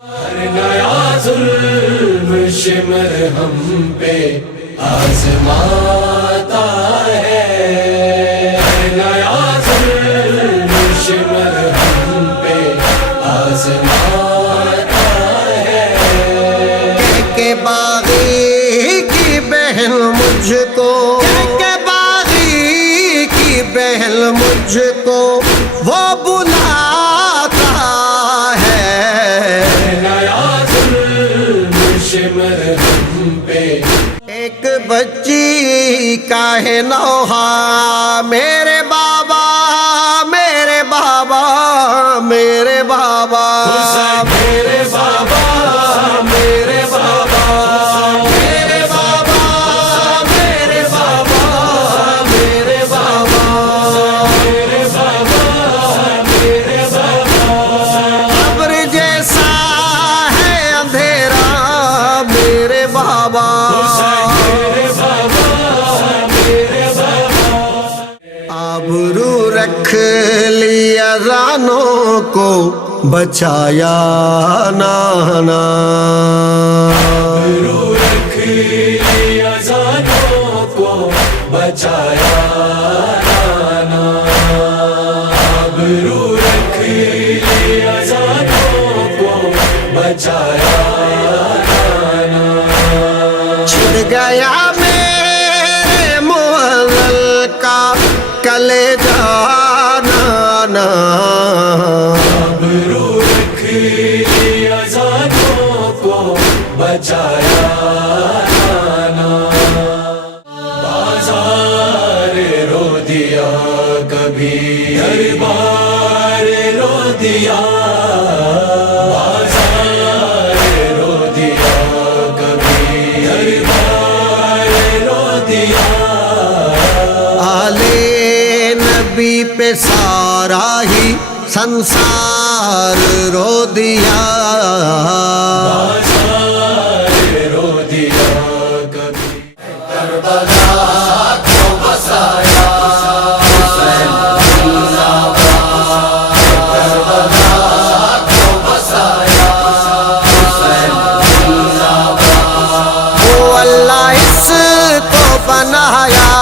ہر نیا ظلم شمر ہم پہ آزماتا ہے، ہر نیا ظلم شمر ہم پہ آزماتا ہے۔ کہہ کے باغی کی بہن مجھ کو، کہہ کے باغی کی بہن مجھ کو وہ بلاتا ہے، نیا ظلم شمر ہم پہ۔ ایک بچی کا ہے نوحہ میرے بابا، میرے بابا، میرے بابا، میرے بابا، میرے بابا، میرے بابا، میرے بابا، میرے بابا، میرے بابا، میرے بابا۔ ابر جیسا ہے اندھیرا میرے بابا، میرے بابا، میرے بابا۔ آبرو رکھ لی اذانوں کو بچایا نانا، رو رکھ لی اذانوں کو بچایا نانا، رو رکھ لی اذانوں کو بچایا نانا۔ چھڑ گیا میرے معزل کا کلیجہ نانا، رو رکھ لی اذانوں کو بچایا نانا۔ بازار رو دیا کبھی، ہر بار رو دیا، بازار رو دیا کبھی، ہر بار رو دیا۔ آلے نبی پہ سارا ہی سنسار رو دیا، بازار رو دیا کبھی۔ وہ اللہ اس کو بنایا